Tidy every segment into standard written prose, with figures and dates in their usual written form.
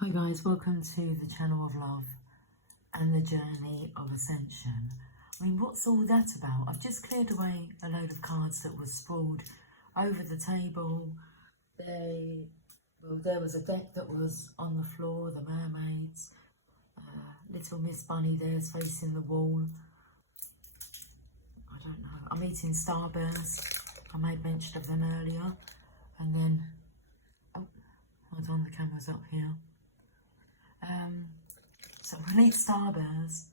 Hi guys, welcome to the channel of love and the journey of ascension. I mean, what's all that about? I've just cleared away a load of cards that were sprawled over the table. There was a deck that was on the floor, the mermaids. Little Miss Bunny there's facing the wall. I don't know. I'm eating Starburst. I made mention of them earlier. And then, oh, hold on, the camera's up here. So we'll eat Starbirds.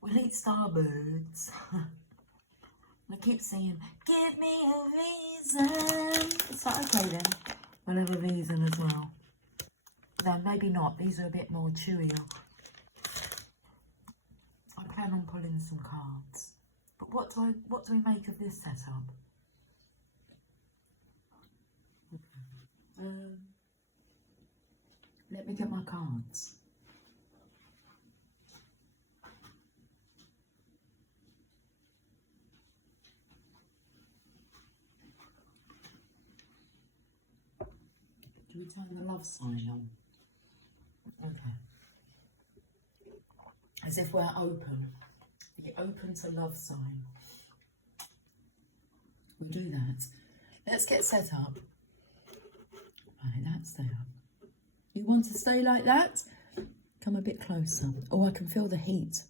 We'll eat Starbirds. I keep saying, give me a reason. Is that okay then? We'll have a reason as well. No, maybe not. These are a bit more chewier. I plan on pulling some cards. But what do we make of this setup? Okay. Let me get my cards. Do we turn the love sign on? Okay. As if we're open. The open to love sign. We'll do that. Let's get set up. Right, that's there. You want to stay like that? Come a bit closer. Oh, I can feel the heat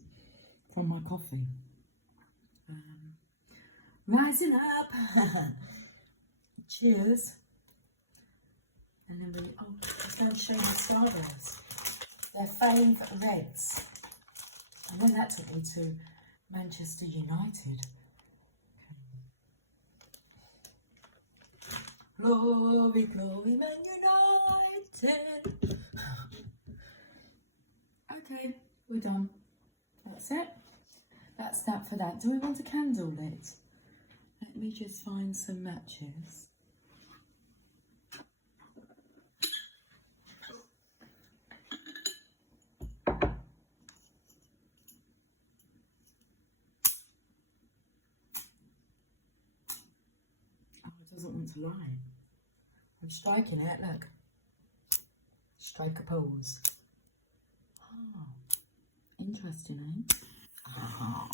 from my coffee. Rising up. Cheers. And then I was going to show you the Stardust. They're fave reds. And then that took me to Manchester United. Glory, glory, Man United. Okay, we're done. That's it. That's that for that. Do we want a candle lit? Let me just find some matches. Doesn't want to lie. I'm striking it, look. Strike a pose. Oh, interesting, eh? Oh.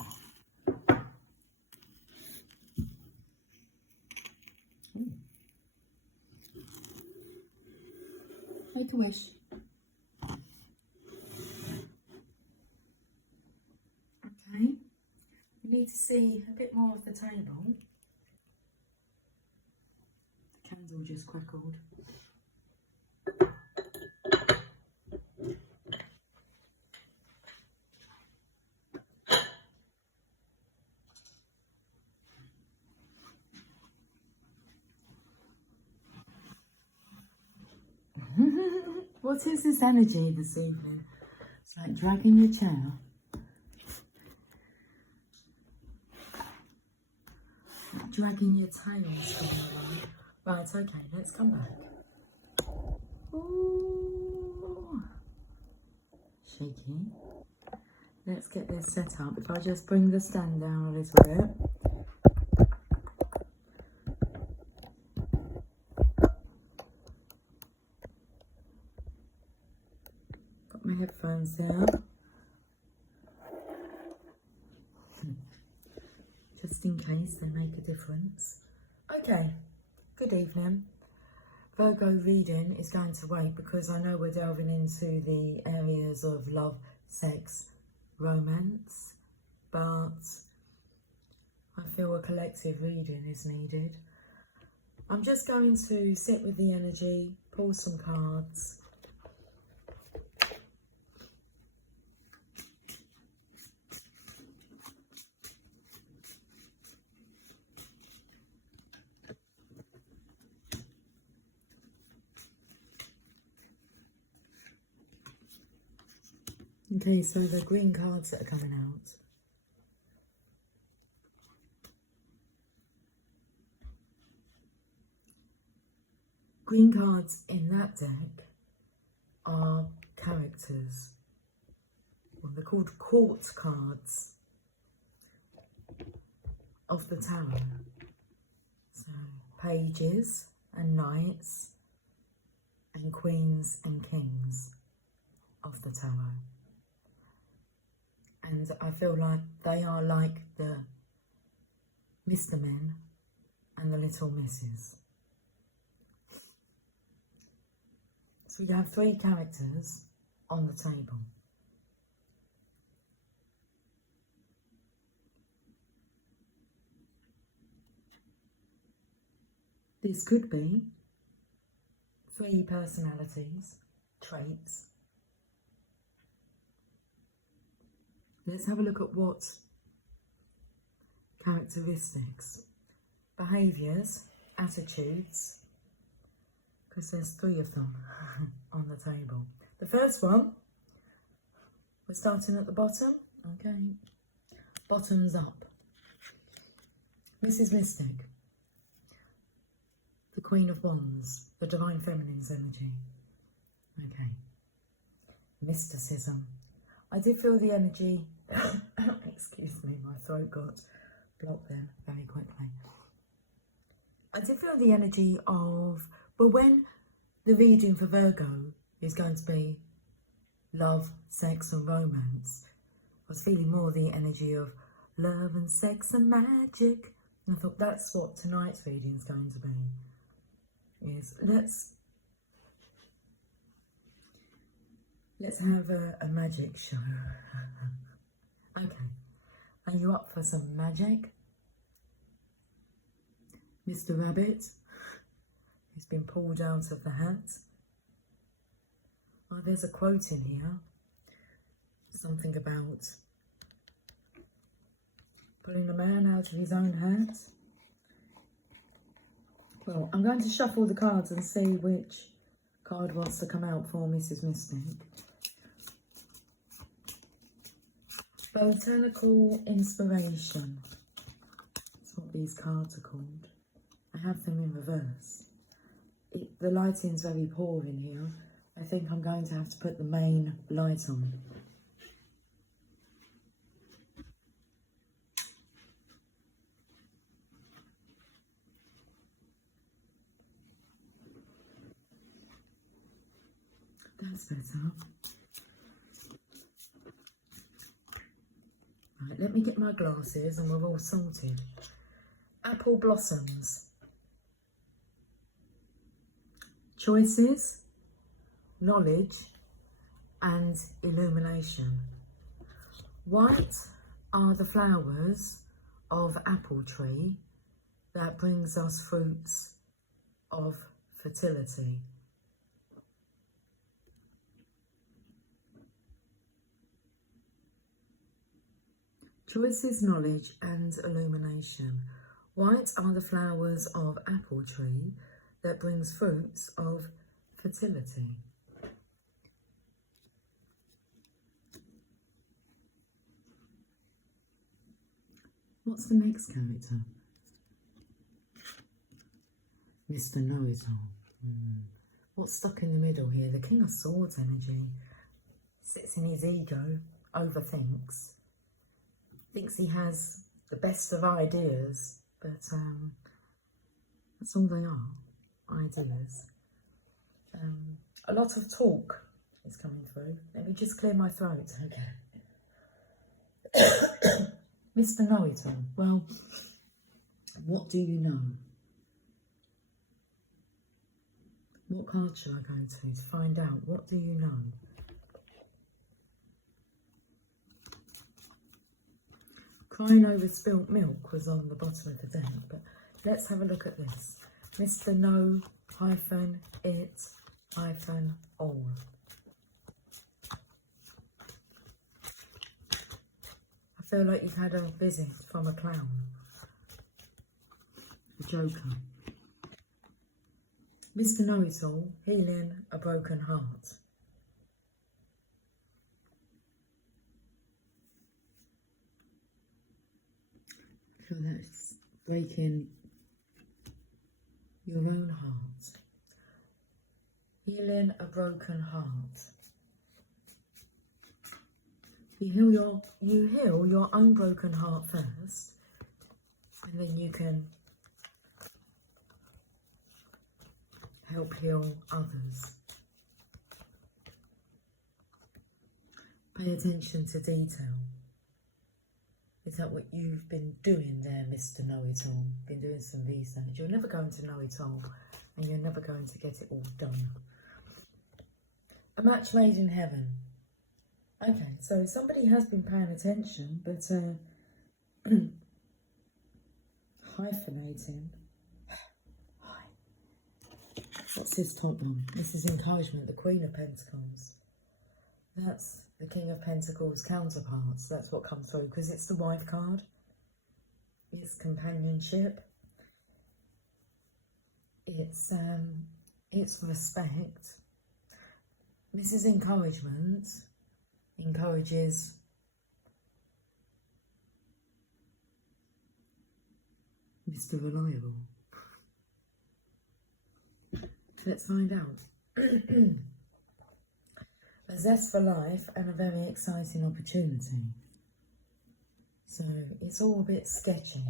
Make a wish. Okay. We need to see a bit more of the table. Candle just crackled. What is this energy this evening? It's like dragging your chair. Like dragging your tail. Right, okay, let's come back. Ooh. Shaky. Let's get this set up. If I just bring the stand down a little bit. Got my headphones there. Just in case they make a difference. Okay, good evening. Virgo reading is going to wait because I know we're delving into the areas of love, sex, romance, but I feel a collective reading is needed. I'm just going to sit with the energy, pull some cards. Okay, so the green cards that are coming out. Green cards in that deck are characters. Well, they're called court cards of the Tarot. So pages and knights and Queens and Kings of the Tarot. And I feel like they are like the Mr. Men and the Little Misses. So we have 3 characters on the table. This could be 3 personalities, traits. Let's have a look at what characteristics, behaviours, attitudes, because there's 3 of them on the table. The first one, we're starting at the bottom, okay, bottoms up. Mrs. Mystic, the Queen of Wands, the Divine Feminine's energy, okay, mysticism. I did feel the energy, excuse me, my throat got blocked then very quickly. I did feel the energy of, well, when the reading for Virgo is going to be love, sex and romance, I was feeling more the energy of love and sex and magic. And I thought that's what tonight's reading is going to be. Is let's have a magic show. Okay, are you up for some magic? Mr. Rabbit, he's been pulled out of the hat. Oh, there's a quote in here. Something about pulling a man out of his own hat. Well, I'm going to shuffle the cards and see which card wants to come out for Mrs. Mystic. Botanical Inspiration. That's what these cards are called. I have them in reverse. The lighting's very poor in here. I think I'm going to have to put the main light on. That's better. Right, let me get my glasses and we're all sorted. Apple blossoms. Choices, knowledge and illumination. White are the flowers of apple tree that brings us fruits of fertility. Choices, knowledge and illumination. White are the flowers of apple tree that brings fruits of fertility. What's the next character? Mr. Know-It-All. What's stuck in the middle here? The King of Swords energy. Sits in his ego, overthinks. Thinks he has the best of ideas, but that's all they are, ideas. A lot of talk is coming through. Let me just clear my throat, okay. Mr. Know-It-All. Well, what do you know? What card should I go to find out? What do you know? Crying over spilt milk was on the bottom of the deck, but let's have a look at this. Mr. Know-It-All. I feel like you've had a visit from a clown. A joker. Mr. Know-It-All, healing a broken heart. I feel that's breaking your own heart. Healing a broken heart. You heal your own broken heart first, and then you can help heal others. Pay attention to detail. Is that what you've been doing there, Mr. Know-It-All? Been doing some research. You're never going to know it all, and you're never going to get it all done. A match made in heaven. Okay, so somebody has been paying attention, but hyphenating. What's this top one? This is encouragement, the Queen of Pentacles. That's the King of Pentacles counterparts. That's what comes through because it's the wife card. It's companionship. It's respect. This is encouragement. Encourages Mr. Reliable. Let's find out. A zest for life and a very exciting opportunity. So it's all a bit sketchy.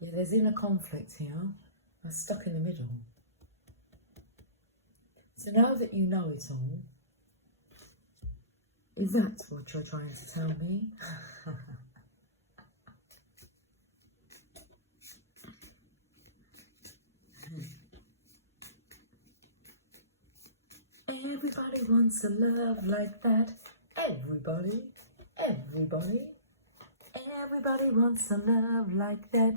Yeah, there's inner conflict here. I'm stuck in the middle. So now that you know it all, is that what you're trying to tell me? Everybody wants a love like that. Everybody, everybody, everybody wants a love like that.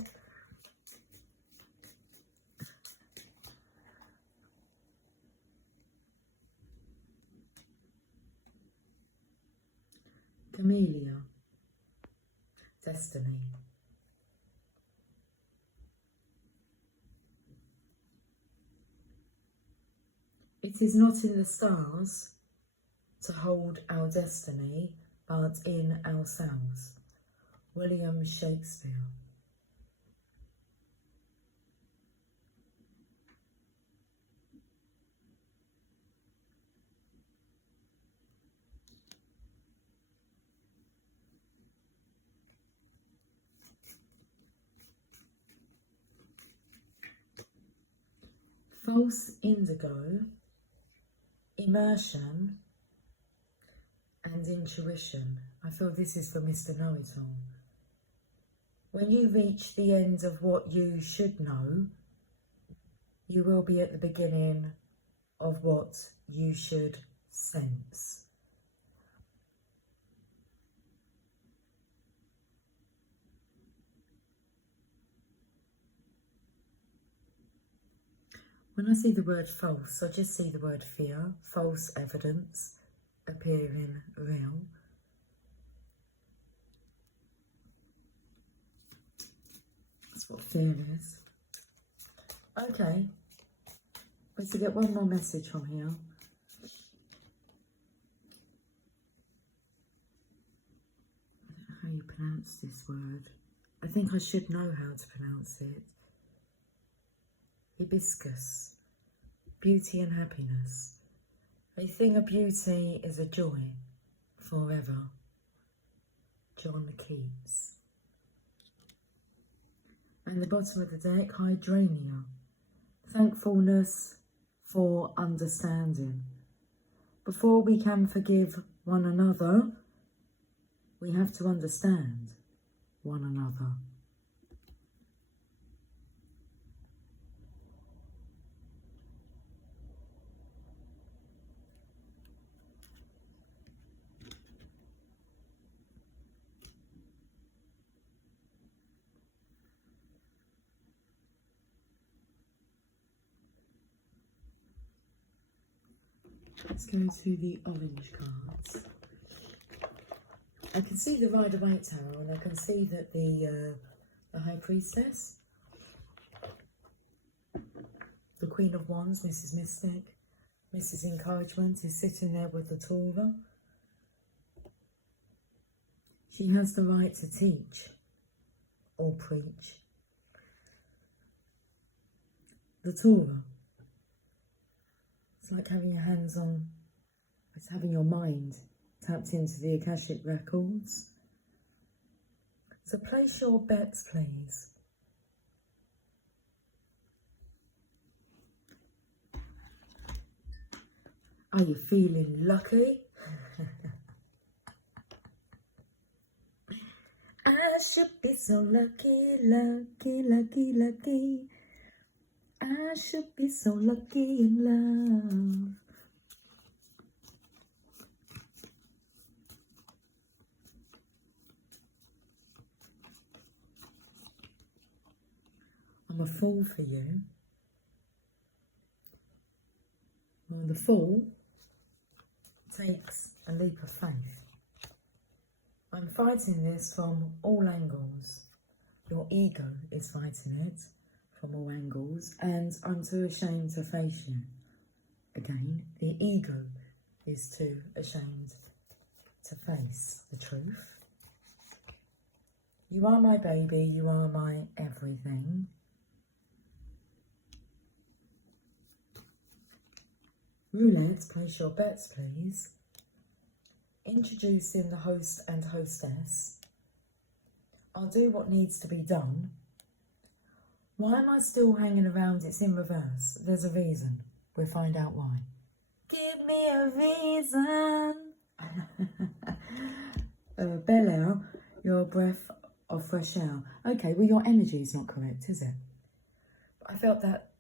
Camellia, destiny. It is not in the stars to hold our destiny, but in ourselves. William Shakespeare. False indigo, immersion and intuition. I feel this is for Mr. Know-It-All. When you reach the end of what you should know, you will be at the beginning of what you should sense. When I see the word false, I just see the word fear, false evidence appearing real. That's what fear is. Okay, but to get one more message from here. I don't know how you pronounce this word. I think I should know how to pronounce it. Hibiscus, beauty and happiness. A thing of beauty is a joy forever. John Keats. And the bottom of the deck, hydrangea. Thankfulness for understanding. Before we can forgive one another, we have to understand one another. Let's go to the orange cards. I can see the Rider-Waite Tarot, and I can see that the High Priestess, the Queen of Wands, Mrs. Mystic, Mrs. Encouragement is sitting there with the Torah. She has the right to teach or preach. The Torah. It's like having your hands on, it's having your mind tapped into the Akashic records. So place your bets, please. Are you feeling lucky? should be so lucky, lucky, lucky, lucky. I should be so lucky in love. I'm a fool for you. Well, the fool takes a leap of faith. I'm fighting this from all angles. Your ego is fighting it from all angles, and I'm too ashamed to face you. Again, the ego is too ashamed to face the truth. You are my baby, you are my everything. Roulette, place your bets, please. Introducing the host and hostess. I'll do what needs to be done. Why am I still hanging around? It's in reverse. There's a reason. We'll find out why. Give me a reason. Bel Air, your breath of fresh air. Okay, well your energy is not correct, is it? I felt that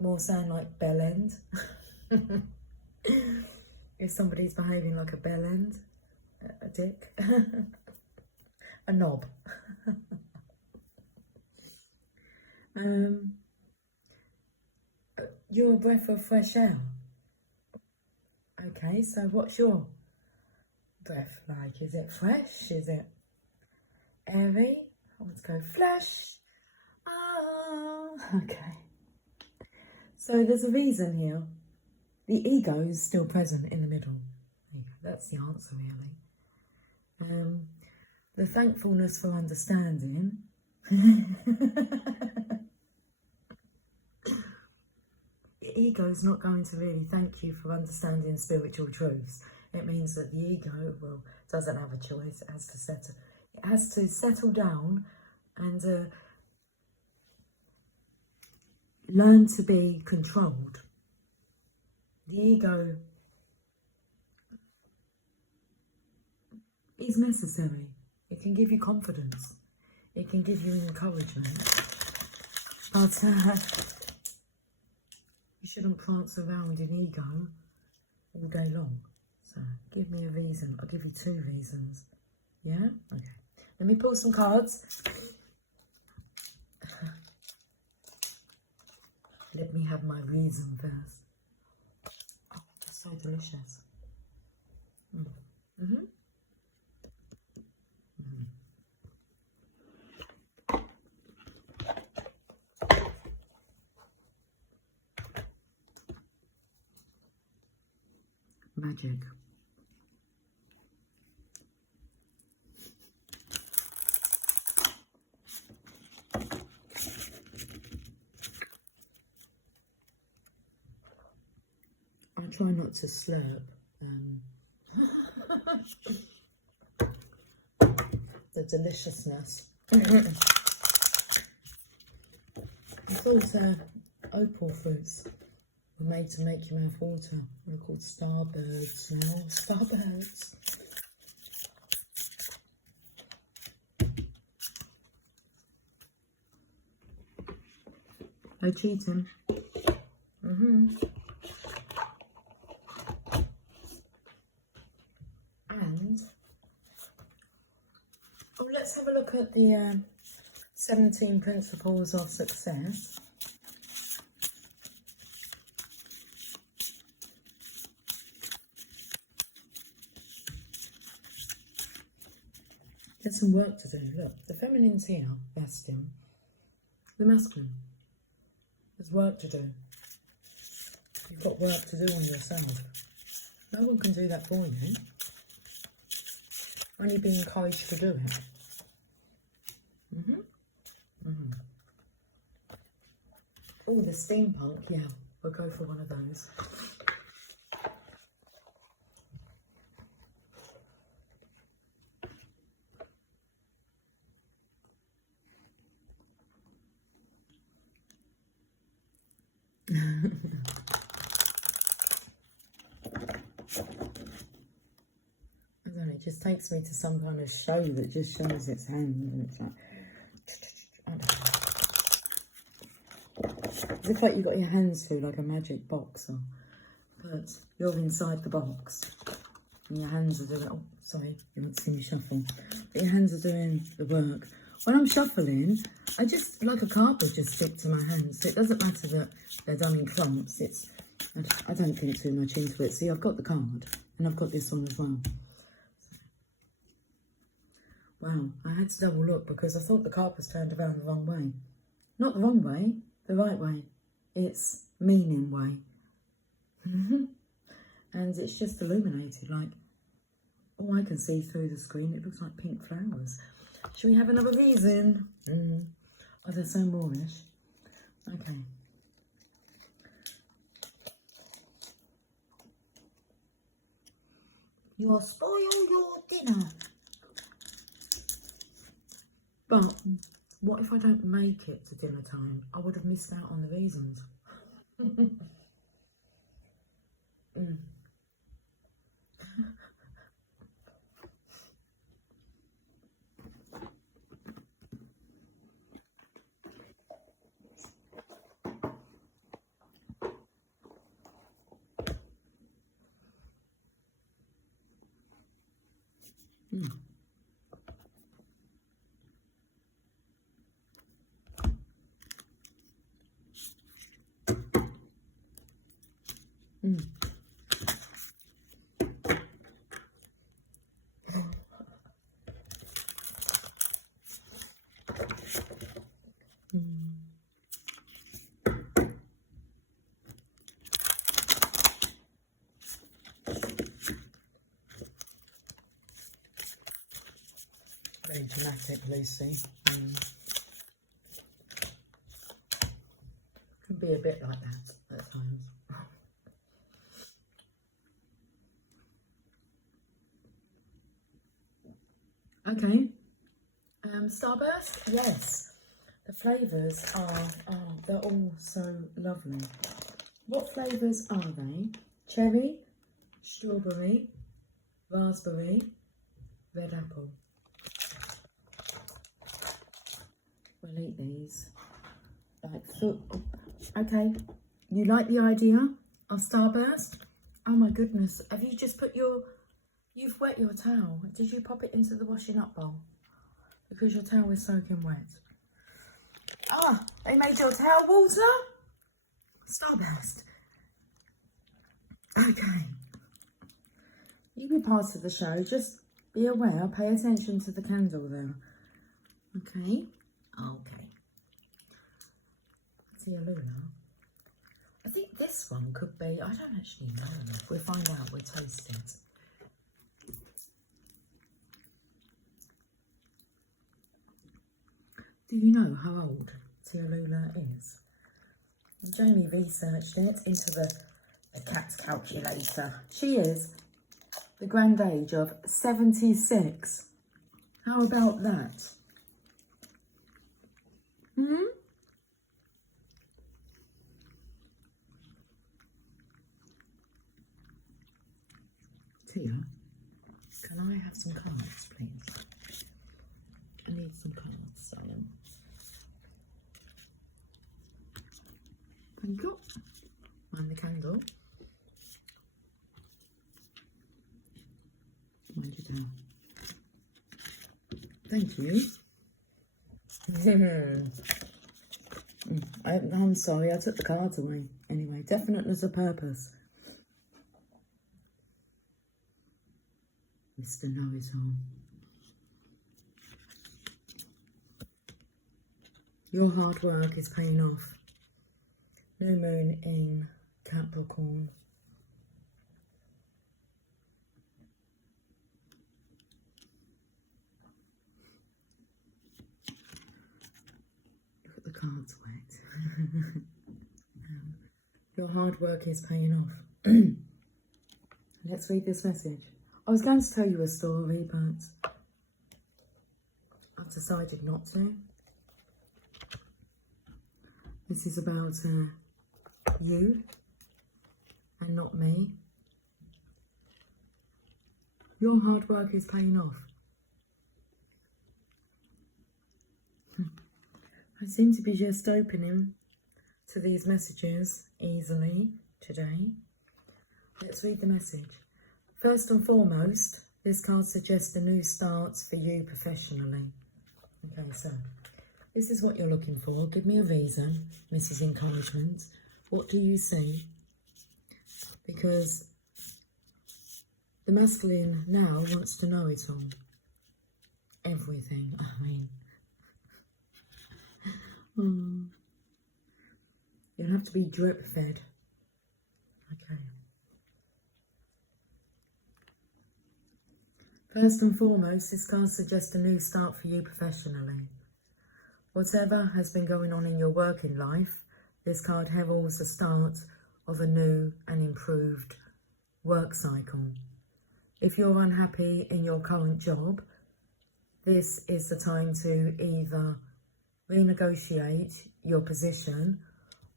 more sound like bell end. If somebody's behaving like a bell end, a dick, a knob. You're a breath of fresh air. Okay, so what's your breath like? Is it fresh? Is it airy? I want to go flesh. Oh, okay. So there's a reason here. The ego is still present in the middle. That's the answer, really. The thankfulness for understanding. The ego is not going to really thank you for understanding spiritual truths. It means that the ego, well, doesn't have a choice. It has to settle down and learn to be controlled. The ego is necessary. It can give you confidence. It can give you encouragement. But you shouldn't prance around in ego all day long. So give me a reason. I'll give you 2 reasons. Yeah? Okay. Let me pull some cards. Let me have my reason first. So delicious. Magic. I try not to slurp the deliciousness. I thought opal fruits were made to make your mouth water. They're called starbirds now. Starbirds. No cheating. And let's have a look at the 17 principles of success. There's some work to do. Look, the feminine's here, resting. The masculine. There's work to do. You've got work to do on yourself. No one can do that for you. Only be encouraged to do it. Oh, the steampunk, yeah. We'll go for one of those. just takes me to some kind of show that just shows its hand, and it's like, I don't know. It's like you've got your hands through like a magic box, but you're inside the box, and your hands are doing, oh, sorry, you won't see me shuffle, but your hands are doing the work. When I'm shuffling, I just, like a card would just stick to my hands. So it doesn't matter that they're done in clumps. I don't think too much into it. See, I've got the card, and I've got this one as well. Wow, I had to double look because I thought the card was turned around the wrong way. Not the wrong way, the right way. It's meaning way. And it's just illuminated, like, oh, I can see through the screen. It looks like pink flowers. Shall we have another reason? Oh, they're so Moorish. Okay. You'll spoil your dinner. But what if I don't make it to dinner time? I would have missed out on the reasons. Very dramatic, Lucy. Can be a bit like that at times. Okay. Starburst? Yes. The flavours are, they're all so lovely. What flavours are they? Cherry, strawberry, raspberry, red apple. We'll eat these. Like fruit. Okay. You like the idea of Starburst? Oh my goodness. Have you just put you've wet your towel. Did you pop it into the washing up bowl? Because your towel is soaking wet. Ah, they made your towel water? Starburst. Okay. You be part of the show. Just be aware. Pay attention to the candle there. Okay. Okay. Tia Luna. I think this one could be, I don't actually know. We'll find out, we'll taste it. Do you know how old Tia Luna is? And Jamie researched it into the cat's calculator. She is the grand age of 76. How about that? Tia, can I have some cards, please? I need some cards, darling. Thank you. And the candle. Mind you down. Thank you. I'm sorry, I took the cards away. Anyway, definiteness of purpose. Mr. Know-it-all. Your hard work is paying off. New moon in Capricorn. Look at the cards wet. Your hard work is paying off. Let's read this message. I was going to tell you a story, but I've decided not to. This is about you and not me. Your hard work is paying off. I seem to be just opening to these messages easily today. Let's read the message. First and foremost, this card suggests a new start for you professionally. Okay, so this is what you're looking for. Give me a reason, Mrs. Encouragement. What do you see? Because the masculine now wants to know it all. Everything, I mean. You'll have to be drip fed. Okay. First and foremost, this card suggests a new start for you professionally. Whatever has been going on in your working life, this card heralds the start of a new and improved work cycle. If you're unhappy in your current job, this is the time to either renegotiate your position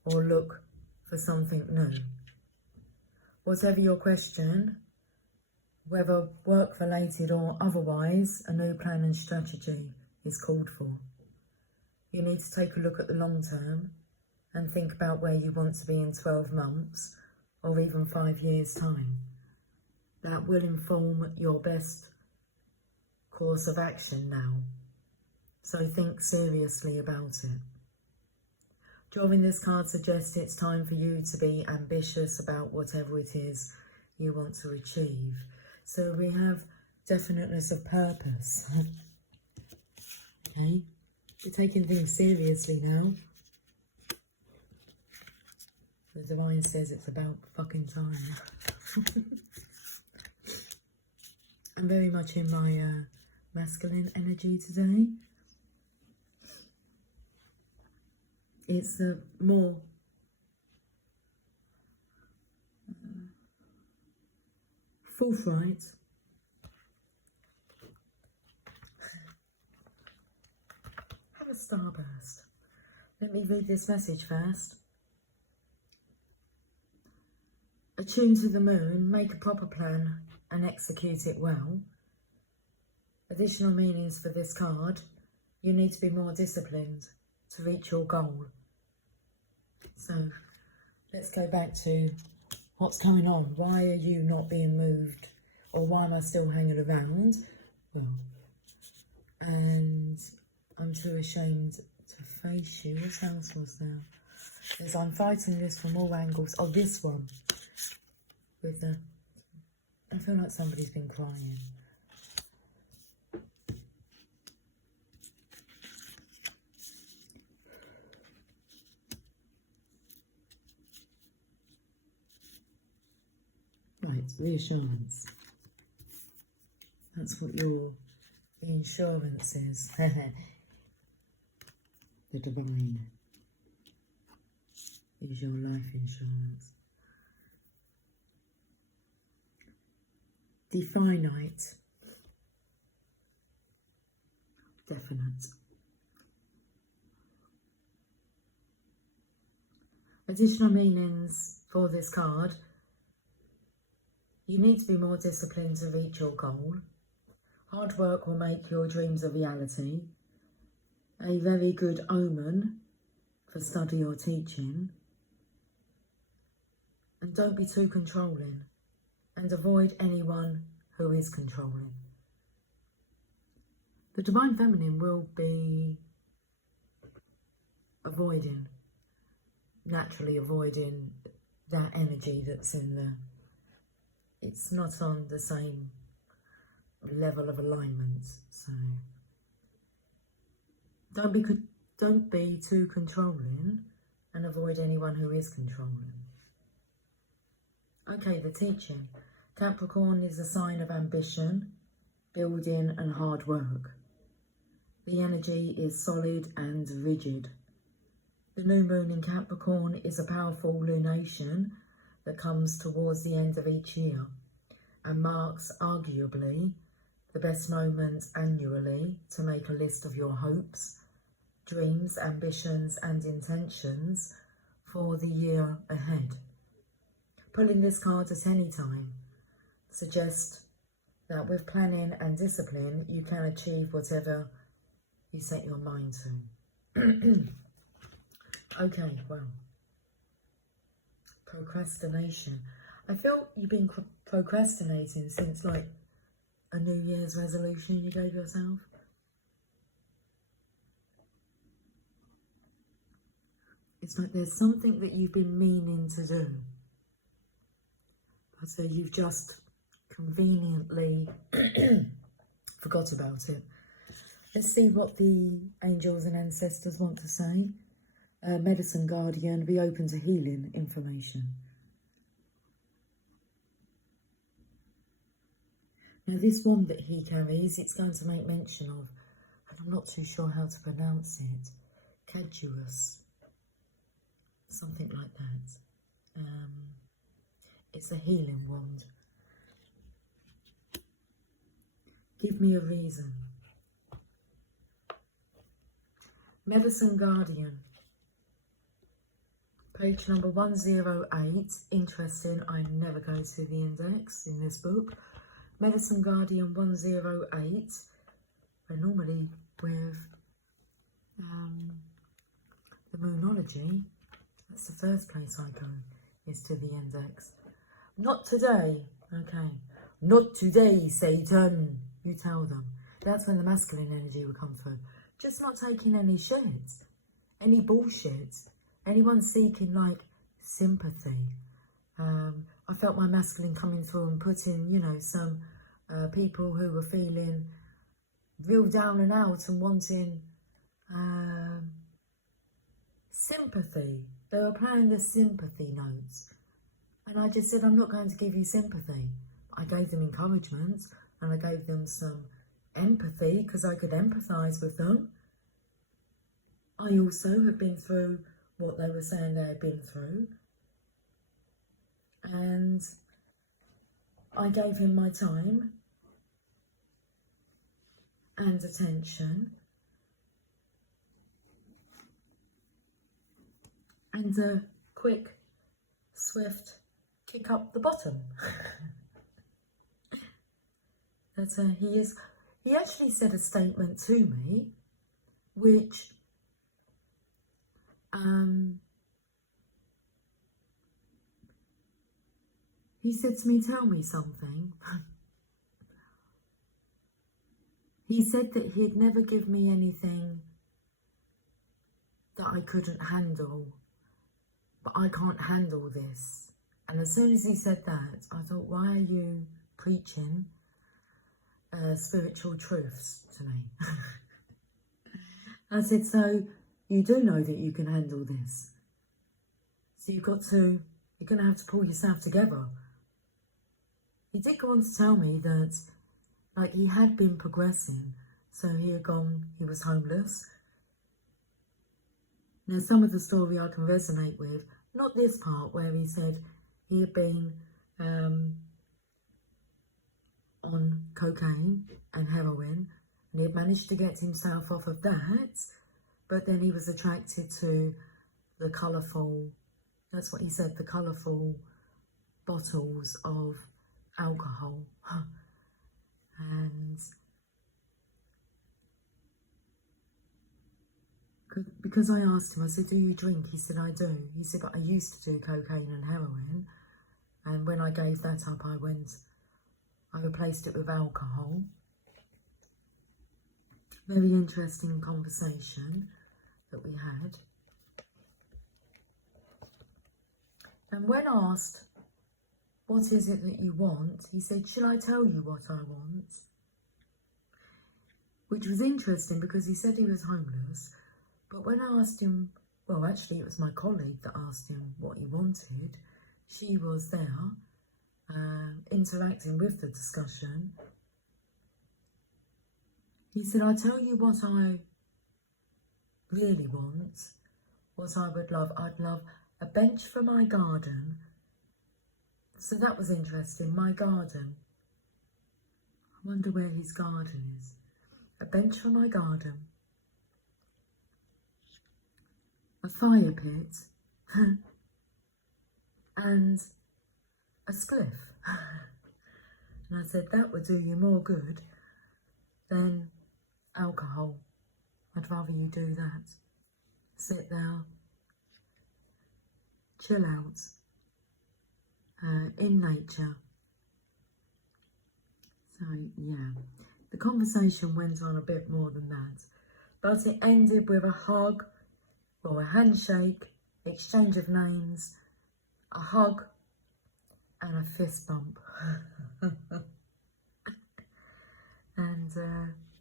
or look for something new. Whatever your question, whether work-related or otherwise, a new plan and strategy is called for. You need to take a look at the long term and think about where you want to be in 12 months or even 5 years' time. That will inform your best course of action now. So think seriously about it. Drawing this card suggests it's time for you to be ambitious about whatever it is you want to achieve. So we have definiteness of purpose. Okay, we're taking things seriously now. The Divine says it's about fucking time. I'm very much in my masculine energy today. It's the more forthright, have a starburst. Let me read this message first. Attune to the moon, make a proper plan and execute it well. Additional meanings for this card. You need to be more disciplined to reach your goal. So let's go back to what's going on. Why are you not being moved? Or why am I still hanging around? Well, and I'm too ashamed to face you. What else was there? Because I'm fighting this from all angles. Oh, this one. With the... I feel like somebody's been crying. Right, reassurance. That's what your insurance is. The Divine is your life insurance. Definite. Definite. Additional meanings for this card. You need to be more disciplined to reach your goal. Hard work will make your dreams a reality. A very good omen for study or teaching. And don't be too controlling. And avoid anyone who is controlling. The Divine Feminine will be naturally avoiding that energy that's in there. It's not on the same level of alignment, so don't be too controlling and avoid anyone who is controlling. Okay, the teaching. Capricorn is a sign of ambition, building and hard work. The energy is solid and rigid. The new moon in Capricorn is a powerful lunation that comes towards the end of each year and marks arguably the best moment annually to make a list of your hopes, dreams, ambitions and intentions for the year ahead. Pulling this card at any time suggests that with planning and discipline, you can achieve whatever you set your mind to. Okay, well, procrastination. I feel you've been procrastinating since like a New Year's resolution you gave yourself. It's like there's something that you've been meaning to do, but so you've just conveniently forgot about it. Let's see what the angels and ancestors want to say. Medicine Guardian, be open to healing information. Now this wand that he carries, it's going to make mention of, and I'm not too sure how to pronounce it, Caduceus, something like that. It's a healing wand. Give me a reason. Medicine Guardian. Page number 108. Interesting, I never go to the index in this book. Medicine Guardian 108. We're normally with the Moonology. That's the first place I go, is to the index. Not today. Okay. Not today, Satan. You tell them. That's when the masculine energy will come through. Just not taking any shit. Any bullshit. Anyone seeking like sympathy. I felt my masculine coming through and putting, you know, some people who were feeling real down and out and wanting sympathy. They were playing the sympathy notes. And I just said, I'm not going to give you sympathy. I gave them encouragement and I gave them some empathy because I could empathise with them. I also have been through what they were saying they had been through. And I gave him my time and attention. And a quick, swift kick up the bottom. That he actually said a statement to me, which he said to me, tell me something. He said that he'd never give me anything that I couldn't handle, but I can't handle this. And as soon as he said that, I thought, why are you preaching spiritual truths to me? I said, so you do know that you can handle this. So you're going to have to pull yourself together. He did go on to tell me that, like, he had been progressing. So he was homeless. Now, some of the story I can resonate with, not this part where he said he had been on cocaine and heroin, and he had managed to get himself off of that, but then he was attracted to the colourful, that's what he said, the colourful bottles of alcohol. And because I asked him, I said, do you drink? He said, I do. He said, but I used to do cocaine and heroin, and when I gave that up, I replaced it with alcohol. Very interesting conversation that we had. And when asked, what is it that you want? He said, shall I tell you what I want? Which was interesting because he said he was homeless. But when I asked him, well, actually it was my colleague that asked him what he wanted. She was there, interacting with the discussion. He said, I'll tell you what I really want, what I would love. I'd love a bench for my garden. So that was interesting, my garden. I wonder where his garden is. A bench for my garden. A fire pit. And a spliff. And I said, that would do you more good than alcohol. I'd rather you do that. Sit there, chill out, in nature. So, yeah. The conversation went on a bit more than that. But it ended with a hug, or a handshake, exchange of names, a hug, and a fist bump. And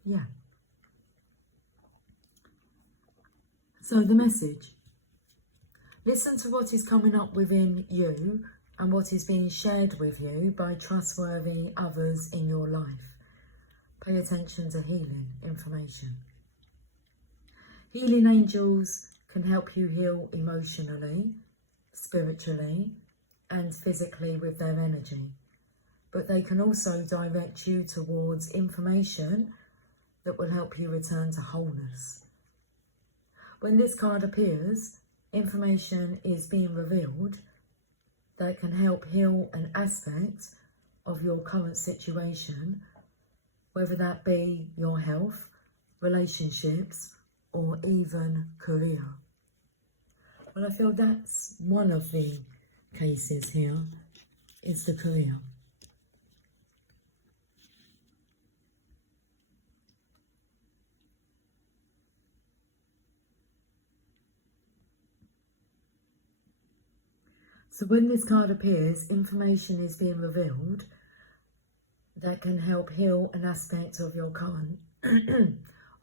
yeah. So the message. Listen to what is coming up within you and what is being shared with you by trustworthy others in your life. Pay attention to healing information. Healing angels can help you heal emotionally, spiritually, and physically with their energy. But they can also direct you towards information that will help you return to wholeness. When this card appears, information is being revealed that can help heal an aspect of your current situation, whether that be your health, relationships, or even career. Well, I feel that's one of the cases here, is the career. So when this card appears, information is being revealed that can help heal an aspect of your current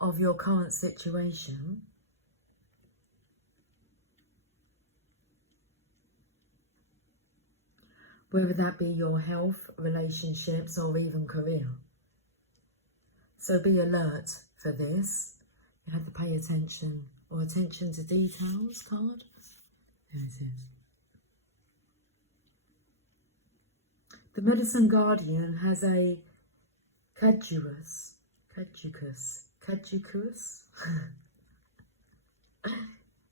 of your current situation, whether that be your health, relationships, or even career. So be alert for this. You have to pay attention, or attention to details card. There it is. The Medicine Guardian has a caducus,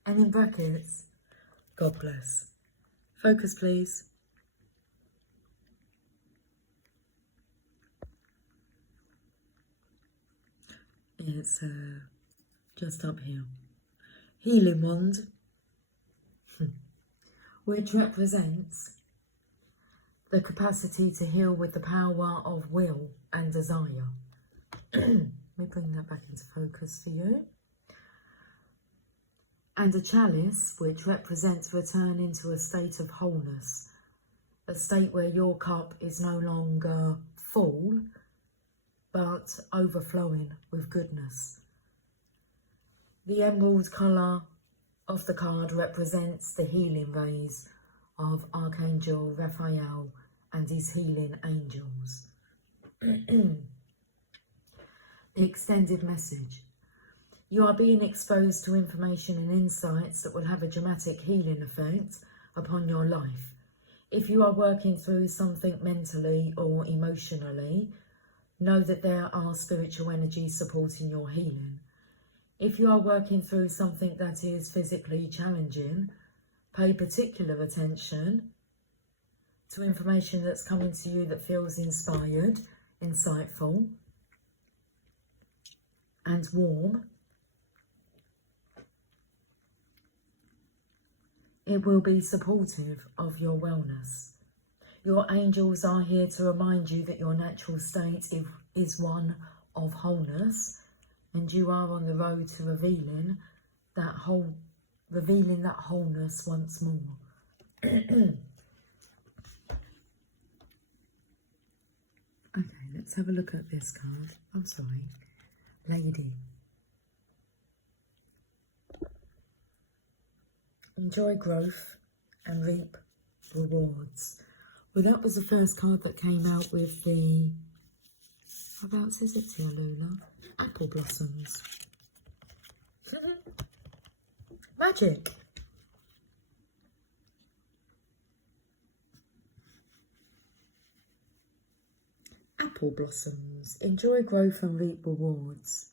and in brackets, God bless. Focus, please. It's just up here. Healing wand, which represents the capacity to heal with the power of will and desire. Let me bring that back into focus for you. And a chalice, which represents returning to a state of wholeness, a state where your cup is no longer full, but overflowing with goodness. The emerald colour of the card represents the healing rays of Archangel Raphael and his healing angels. The extended message. You are being exposed to information and insights that will have a dramatic healing effect upon your life. If you are working through something mentally or emotionally, know that there are spiritual energies supporting your healing. If you are working through something that is physically challenging, pay particular attention to information that's coming to you that feels inspired, insightful, and warm. It will be supportive of your wellness. Your angels are here to remind you that your natural state is one of wholeness, and you are on the road to revealing that wholeness once more. Okay, let's have a look at this card. I'm sorry. Lady. Enjoy growth and reap rewards. Well, that was the first card that came out with the, whereabouts is it, Tia Luna? Apple blossoms. Magic. Apple blossoms. Enjoy growth and reap rewards.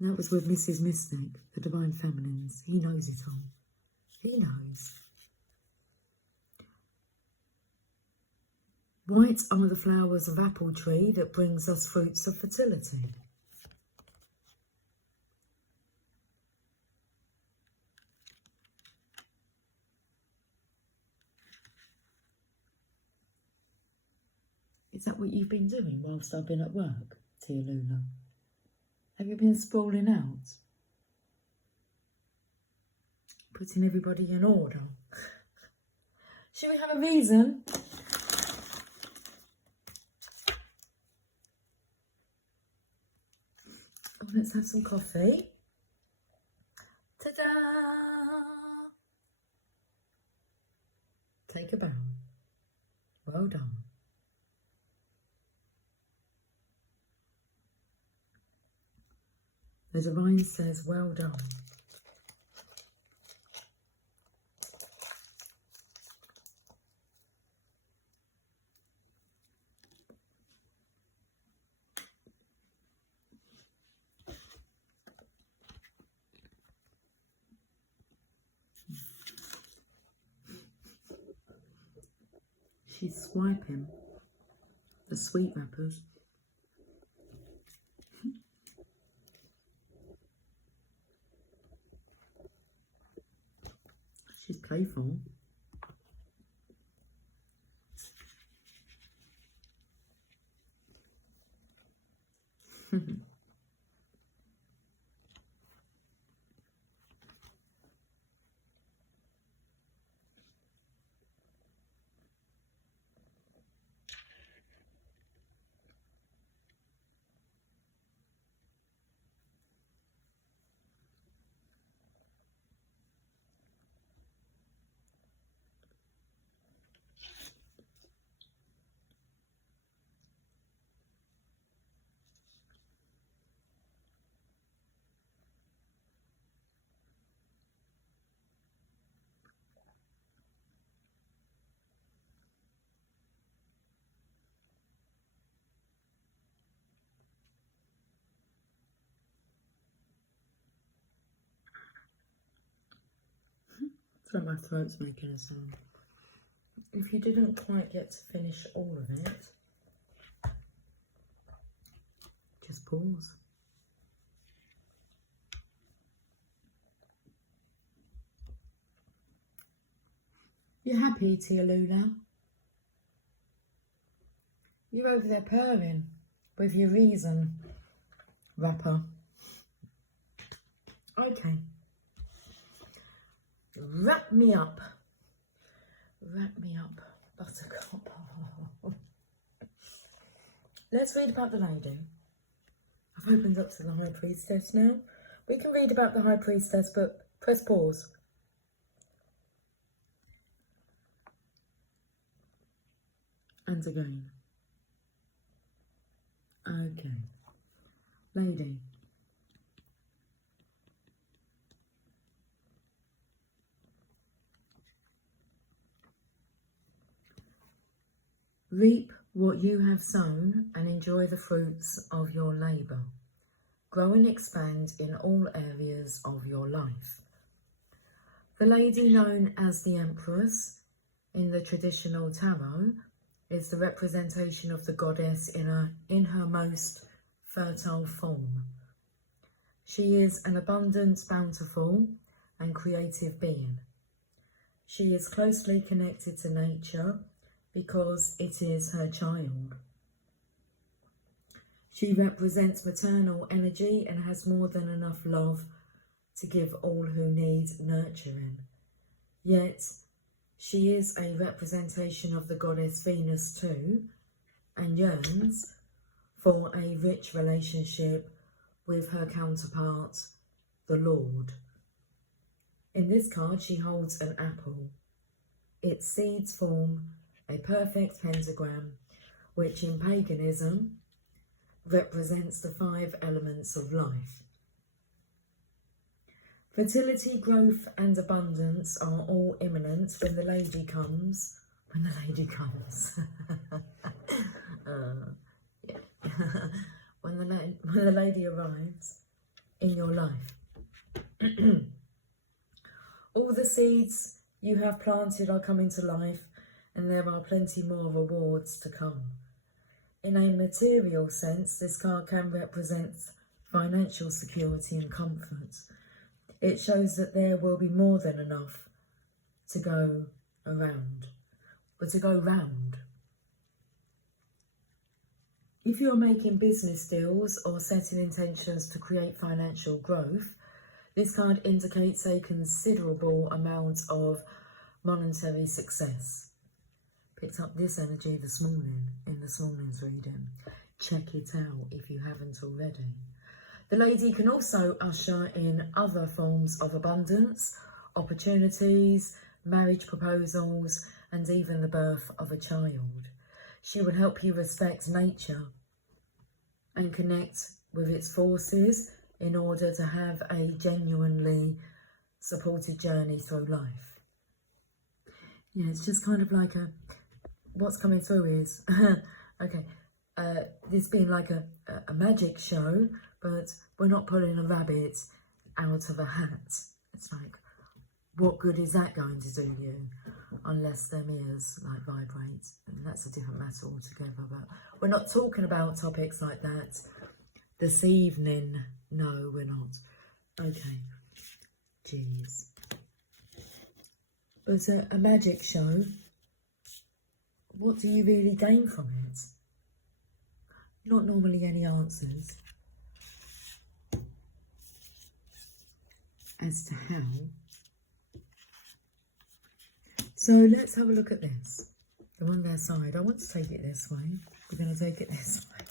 And that was with Mrs. Mystic, the Divine Feminines. He knows it all. He knows. White are the flowers of apple tree that brings us fruits of fertility. Is that what you've been doing whilst I've been at work, Tia Luna? Have you been sprawling out? Putting everybody in order? Should we have a reason? Oh, let's have some coffee. Ta-da! Take a bow. Well done. The divine says, well done. She's swiping the sweet wrappers. She's playful. So my throat's making a sound. If you didn't quite get to finish all of it, just pause. You happy, Tia Luna? You're over there purring with your reason, wrapper. Okay. Wrap me up. Wrap me up, buttercup. Let's read about the lady. I've opened up to the High Priestess now. We can read about the High Priestess, but press pause. And again. Okay. Lady. Reap what you have sown and enjoy the fruits of your labour. Grow and expand in all areas of your life. The lady known as the Empress in the traditional tarot is the representation of the goddess in her most fertile form. She is an abundant, bountiful and creative being. She is closely connected to nature because it is her child. She represents maternal energy and has more than enough love to give all who need nurturing. Yet, she is a representation of the goddess Venus too, and yearns for a rich relationship with her counterpart, the Lord. In this card, she holds an apple. Its seeds form a perfect pentagram, which in paganism represents the 5 elements of life. Fertility, growth and abundance are all imminent when the lady comes. When the lady comes. When the lady arrives in your life. All the seeds you have planted are coming to life, and there are plenty more rewards to come. In a material sense, this card can represent financial security and comfort. It shows that there will be more than enough to go around, or to go round. If you're making business deals or setting intentions to create financial growth, this card indicates a considerable amount of monetary success. Picked up this energy this morning in this morning's reading. Check it out if you haven't already. The lady can also usher in other forms of abundance, opportunities, marriage proposals, and even the birth of a child. She will help you respect nature and connect with its forces in order to have a genuinely supported journey through life. Yeah, it's just kind of like what's coming through is, okay, this being like a magic show, but we're not pulling a rabbit out of a hat. It's like, what good is that going to do you? Unless them ears like vibrate, and that's a different matter altogether. But we're not talking about topics like that this evening. No, we're not. Okay. Jeez. But a magic show, what do you really gain from it? Not normally any answers as to how. So let's have a look at this. The one there side. I want to take it this way. We're going to take it this way.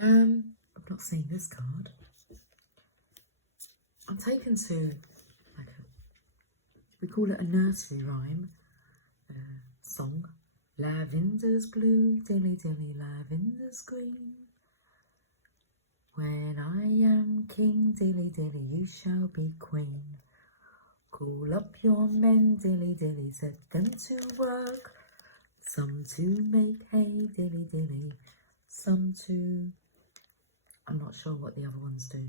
I've not seen this card. I'm taken to like we call it a nursery rhyme song. Lavender's blue, dilly dilly, lavender's green. When I am king, dilly dilly, you shall be queen. Call up your men, dilly dilly, set them to work. Some to make hay, dilly dilly, some to... I'm not sure what the other ones do.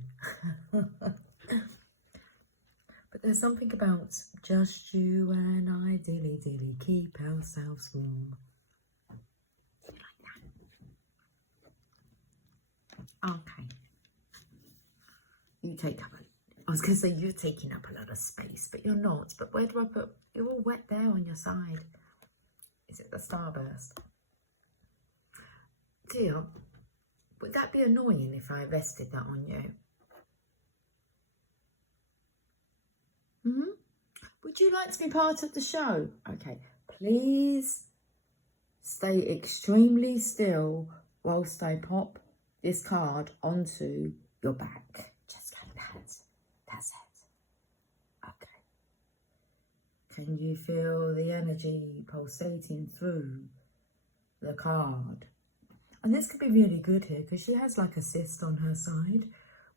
But there's something about just you and I, dilly dilly, keep ourselves warm. You like that? Okay. You take up I was going to say you're taking up a lot of space, but you're not. But where do I put... You're all wet there on your side. Is it the starburst? Dear, would that be annoying if I rested that on you? Would you like to be part of the show? Okay, please stay extremely still whilst I pop this card onto your back. Just like that. That's it. Okay. Can you feel the energy pulsating through the card? And this could be really good here because she has like a cyst on her side,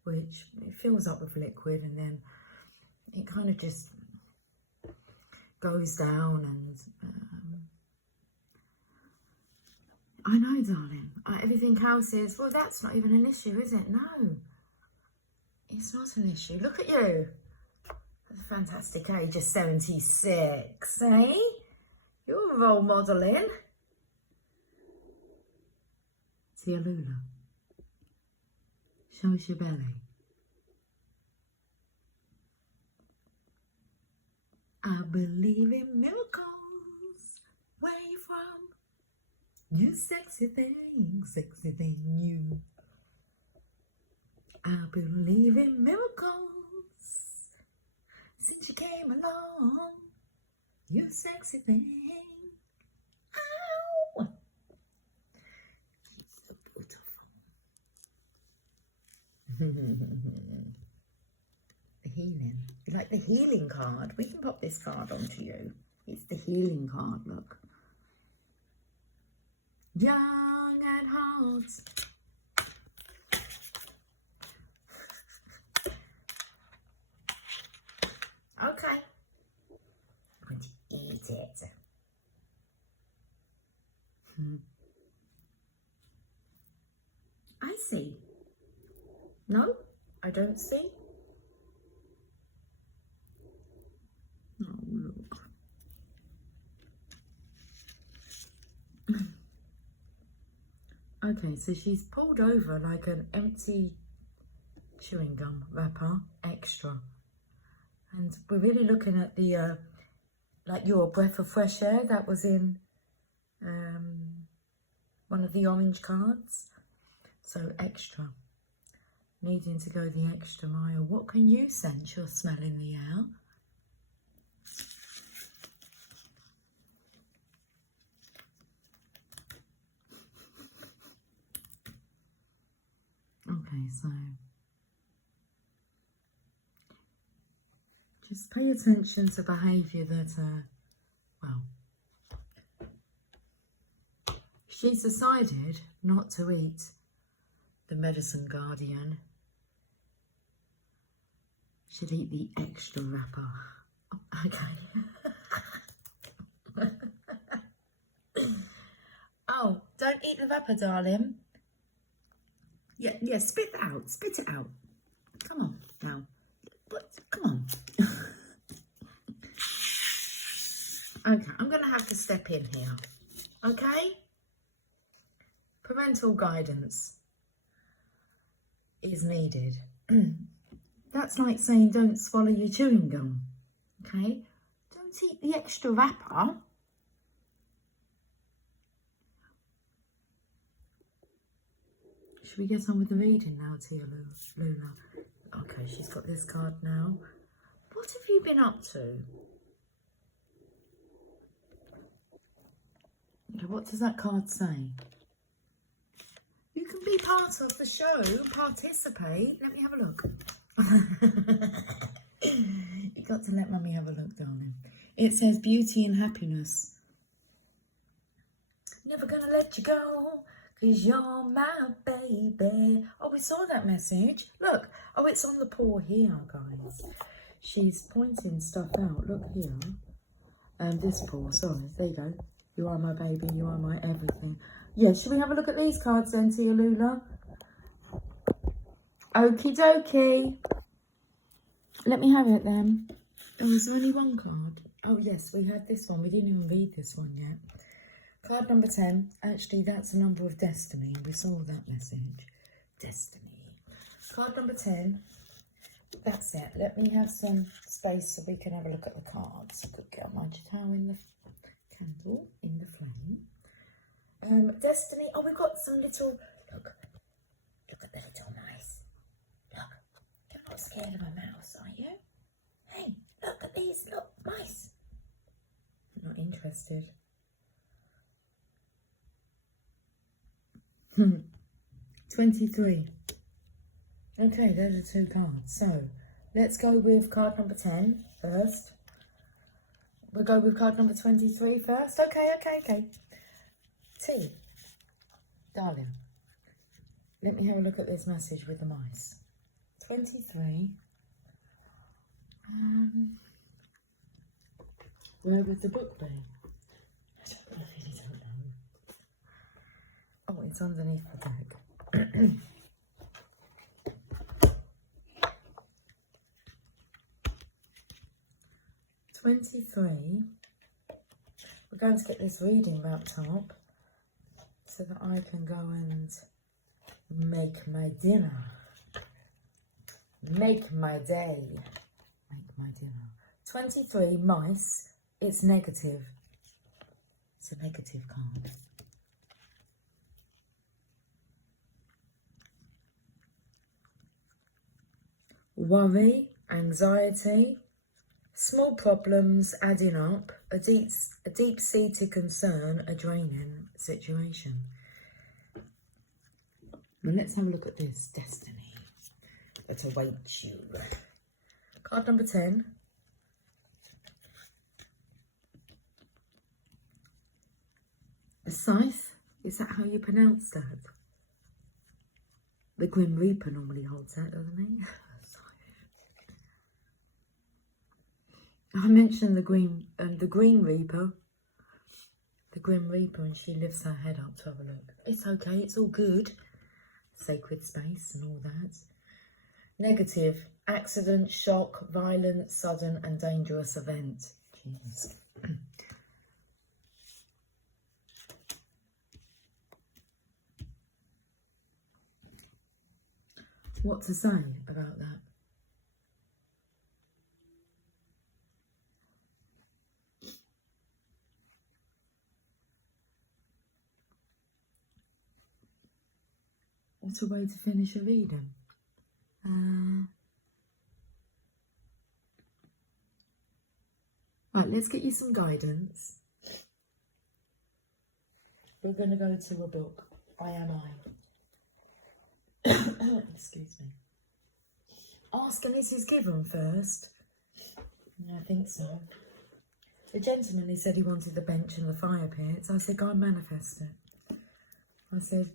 which it fills up with liquid and then it kind of just goes down and I know, darling. Everything else is, well, that's not even an issue, is it? No, it's not an issue. Look at you. That's a fantastic age of 76, eh? You're role modelling. Tia Lula. Show us your belly. I believe in miracles. Where you from? You sexy thing, you. I believe in miracles. Since you came along, you sexy thing. Ow! So beautiful. The healing. You like the healing card? We can pop this card onto you. It's the healing card, look. Young at heart. Okay. I'm going to eat it. I see. No, I don't see. Oh, look. Okay, so she's pulled over like an empty chewing gum wrapper, extra. And we're really looking at the, like your breath of fresh air that was in one of the orange cards. So extra. Needing to go the extra mile. What can you sense you're smelling the air? Okay, so just pay attention to behaviour that, well, she's decided not to eat the medicine guardian. She'll eat the extra wrapper. Oh, okay. Oh, don't eat the wrapper, darling. Yeah, spit it out. Spit it out. Come on now. But come on. Okay, I'm going to have to step in here. Okay? Parental guidance is needed. That's like saying don't swallow your chewing gum. Okay? Don't eat the extra wrapper. Should we get on with the reading now, Tia Lula? Okay, she's got this card now. What have you been up to? Okay, what does that card say? You can be part of the show, participate. Let me have a look. You got to let Mummy have a look, darling. It says beauty and happiness. Never gonna let you go, 'cause you're my baby. Oh, we saw that message. Look. Oh, it's on the paw here, guys. She's pointing stuff out. Look here. This paw, sorry. There you go. You are my baby. You are my everything. Yeah, should we have a look at these cards then, Tia Lula? Okie dokie. Let me have it then. Oh, is there only one card? Oh, yes, we had this one. We didn't even read this one yet. Card number 10. Actually, that's a number of destiny. We saw that message. Destiny. Card number 10. That's it. Let me have some space so we can have a look at the cards. Good girl, mind your towel in the candle, in the flame. Destiny. Oh, we've got some little... Look at the little mice. Look. You're not scared of a mouse, are you? Hey, look at these. Look, mice. I'm not interested. 23. Okay, those are two cards. So, let's go with card number 10 first. We'll go with card number 23 first. Okay. T. Darling, let me have a look at this message with the mice. 23. Where would the book be? I really don't know. Oh, it's underneath the deck. 23. We're going to get this reading wrapped up so that I can go and make my dinner. Make my day. Make my dinner. 23, mice. It's negative. It's a negative card. Worry, anxiety, small problems adding up, a deep-seated concern, a draining situation. Now let's have a look at this destiny that awaits you. Card number 10. A scythe, is that how you pronounce that? The Grim Reaper normally holds that, doesn't he? I mentioned the Green Reaper. The Grim Reaper, and she lifts her head up to have a look. It's okay, it's all good. Sacred space and all that. Negative, accident, shock, violent, sudden and dangerous event. Jeez. what to say about that. What a way to finish a reading. Right, let's get you some guidance. We're going to go to a book, I Am I. Excuse me. Ask and this is given first. Yeah, I think so. The gentleman, he said he wanted the bench and the fire pits. I said, go and manifest it. I said,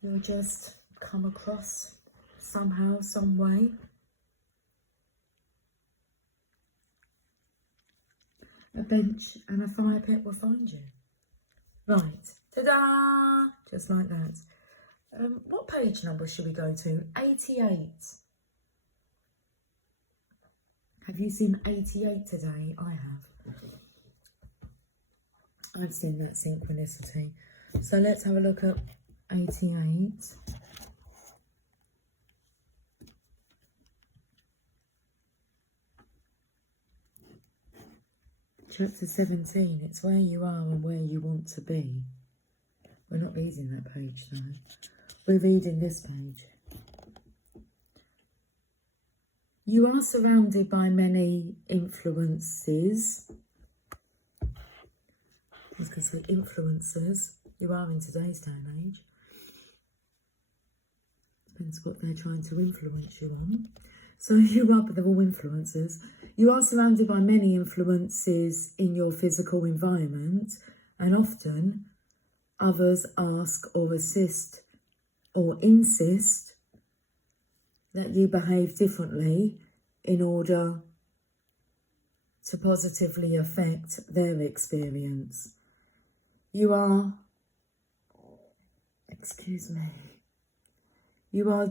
you'll just come across somehow, some way. A bench and a fire pit will find you. Right, ta-da! Just like that. What page number should we go to? 88. Have you seen 88 today? I have. I've seen that synchronicity. So let's have a look at 88. Chapter 17, it's where you are and where you want to be. We're not reading that page though. We're reading this page. You are surrounded by many influences. I was going to say influencers. You are in today's day and age. Depends what they're trying to influence you on. So you are, but they're all influencers. You are surrounded by many influences in your physical environment, and often others ask or assist or insist that you behave differently in order to positively affect their experience. You are, you are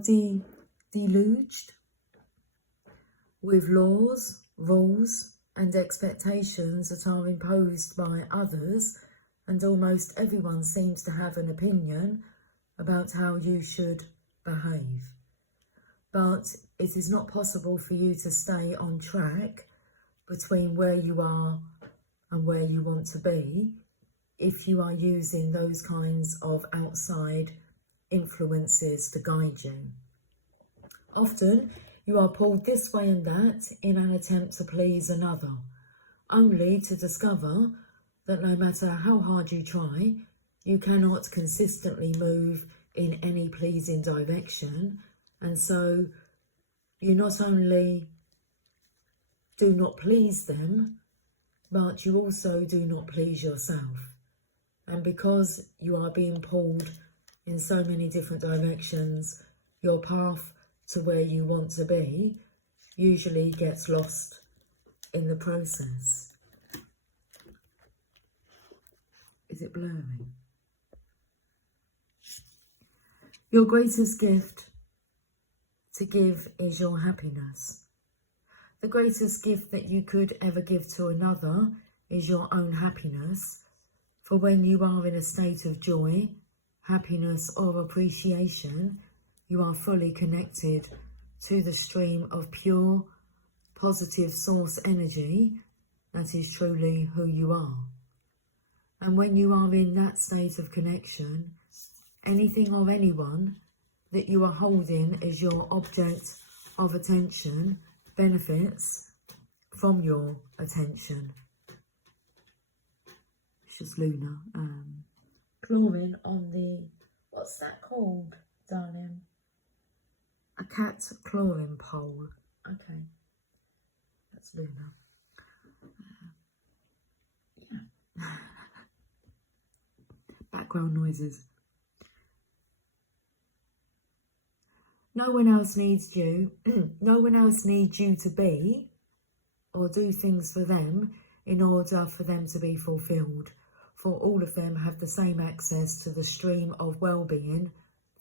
deluged with laws, rules and expectations that are imposed by others, and almost everyone seems to have an opinion about how you should behave. But it is not possible for you to stay on track between where you are and where you want to be if you are using those kinds of outside influences to guide you. Often, you are pulled this way and that in an attempt to please another, only to discover that no matter how hard you try, you cannot consistently move in any pleasing direction, and so you not only do not please them, but you also do not please yourself. And because you are being pulled in so many different directions, your path to where you want to be usually gets lost in the process. Is it blurring? Your greatest gift to give is your happiness. The greatest gift that you could ever give to another is your own happiness. For when you are in a state of joy, happiness or appreciation, you are fully connected to the stream of pure, positive source energy that is truly who you are. And when you are in that state of connection, anything or anyone that you are holding as your object of attention benefits from your attention. It's just Luna. Chlorine on the, what's that called, darling? A cat chlorine pole. Okay, that's Luna. Yeah. Background noises. No one else needs you. No one else needs you to be or do things for them in order for them to be fulfilled. For all of them have the same access to the stream of well-being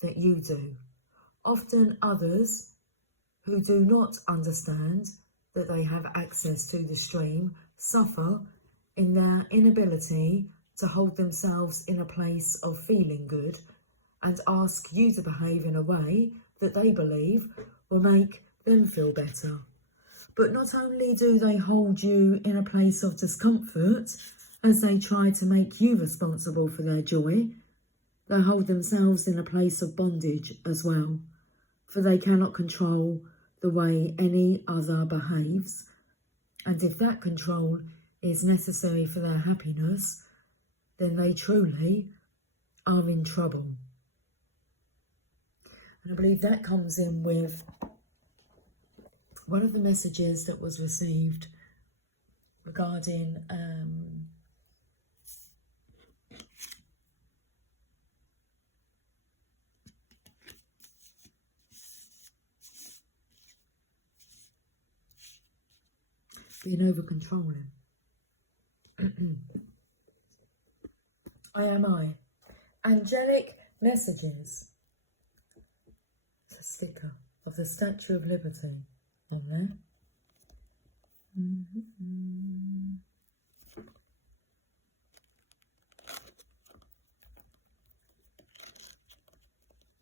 that you do. Often others who do not understand that they have access to the stream suffer in their inability to hold themselves in a place of feeling good and ask you to behave in a way that they believe will make them feel better. But not only do they hold you in a place of discomfort as they try to make you responsible for their joy, they hold themselves in a place of bondage as well, for they cannot control the way any other behaves, and if that control is necessary for their happiness, then they truly are in trouble. And I believe that comes in with one of the messages that was received regarding being over controlling. I am I. Angelic messages. It's a sticker of the Statue of Liberty on there.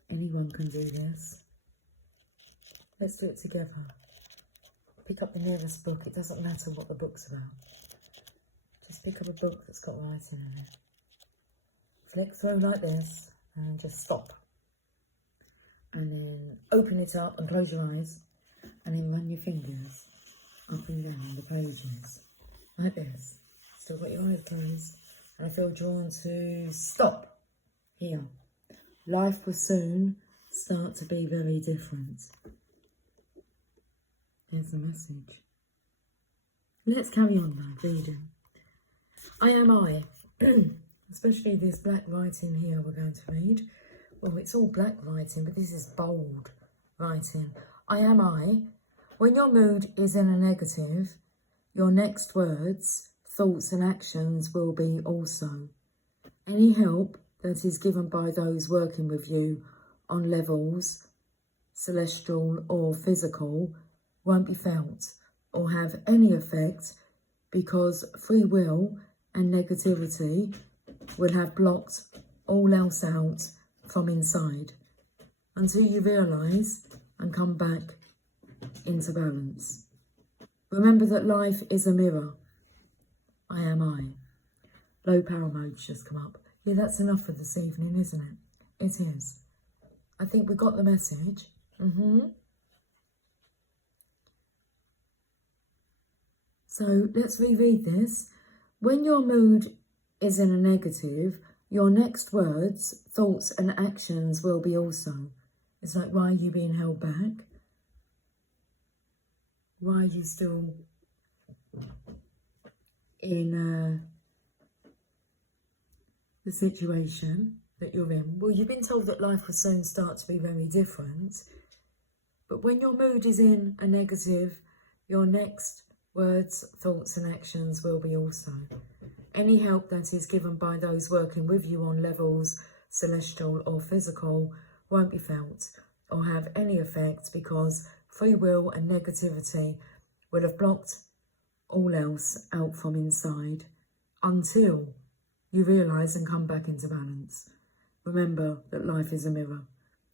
Anyone can do this. Let's do it together. Pick up the nearest book. It doesn't matter what the book's about. Just pick up a book that's got writing in it. Flick through like this and just stop. And then open it up and close your eyes. And then run your fingers up and down the pages. Like this. Still got your eyes closed. And I feel drawn to stop. Here. Life will soon start to be very different. There's the message. Let's carry on now, reading. I am I. Especially this black writing here we're going to read. Well, it's all black writing, but this is bold writing. I am I. When your mood is in a negative, your next words, thoughts and actions will be also. Any help that is given by those working with you on levels, celestial or physical, won't be felt or have any effect because free will and negativity will have blocked all else out from inside until you realise and come back into balance. Remember that life is a mirror. I am I. Low power mode's just come up. Yeah, that's enough for this evening, isn't it? It is. I think we got the message. So let's reread this. When your mood is in a negative, your next words, thoughts and actions will be also. It's like, why are you being held back? Why are you still in the situation that you're in? Well, you've been told that life will soon start to be very different. But when your mood is in a negative, your next words, thoughts and actions will be also. Any help that is given by those working with you on levels, celestial or physical, won't be felt or have any effect because free will and negativity will have blocked all else out from inside until you realise and come back into balance. Remember that life is a mirror.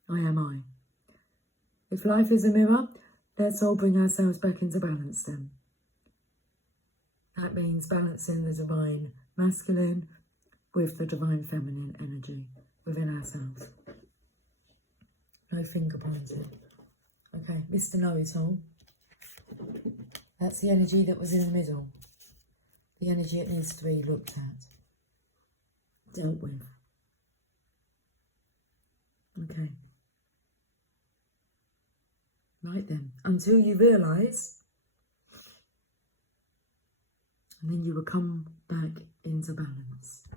I am I. If life is a mirror, let's all bring ourselves back into balance then. That means balancing the divine masculine with the divine feminine energy within ourselves. No finger pointing. Okay, Mr. Know-It-All. That's the energy that was in the middle. The energy it needs to be looked at. Dealt with. Okay. Right then. Until you realise, and then you will come back into balance.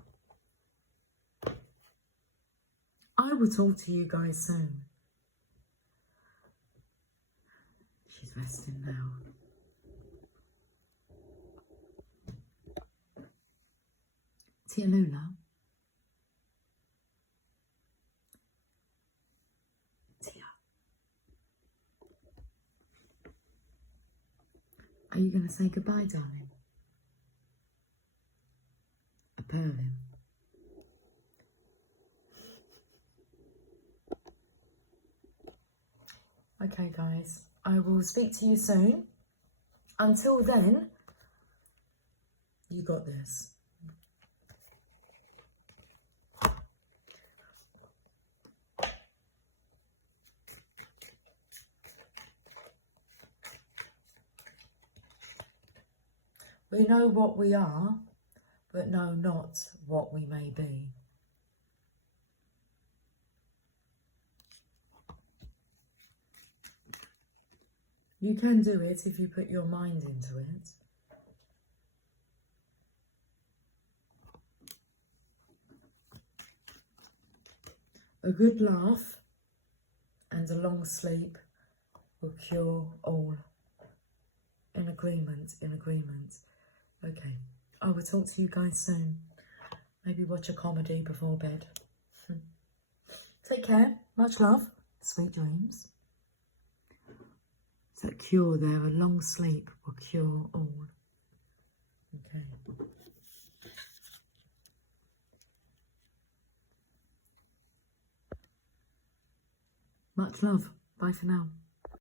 I will talk to you guys soon. She's resting now. Tia Lula. Tia. Are you going to say goodbye, darling? A purring. Okay, guys, I will speak to you soon. Until then, you got this. We know what we are, but know not what we may be. You can do it if you put your mind into it. A good laugh and a long sleep will cure all. In agreement, in agreement. Okay, I will talk to you guys soon. Maybe watch a comedy before bed. Take care, much love, sweet dreams. It's that cure there, a long sleep will cure all. Okay. Much love. Bye for now.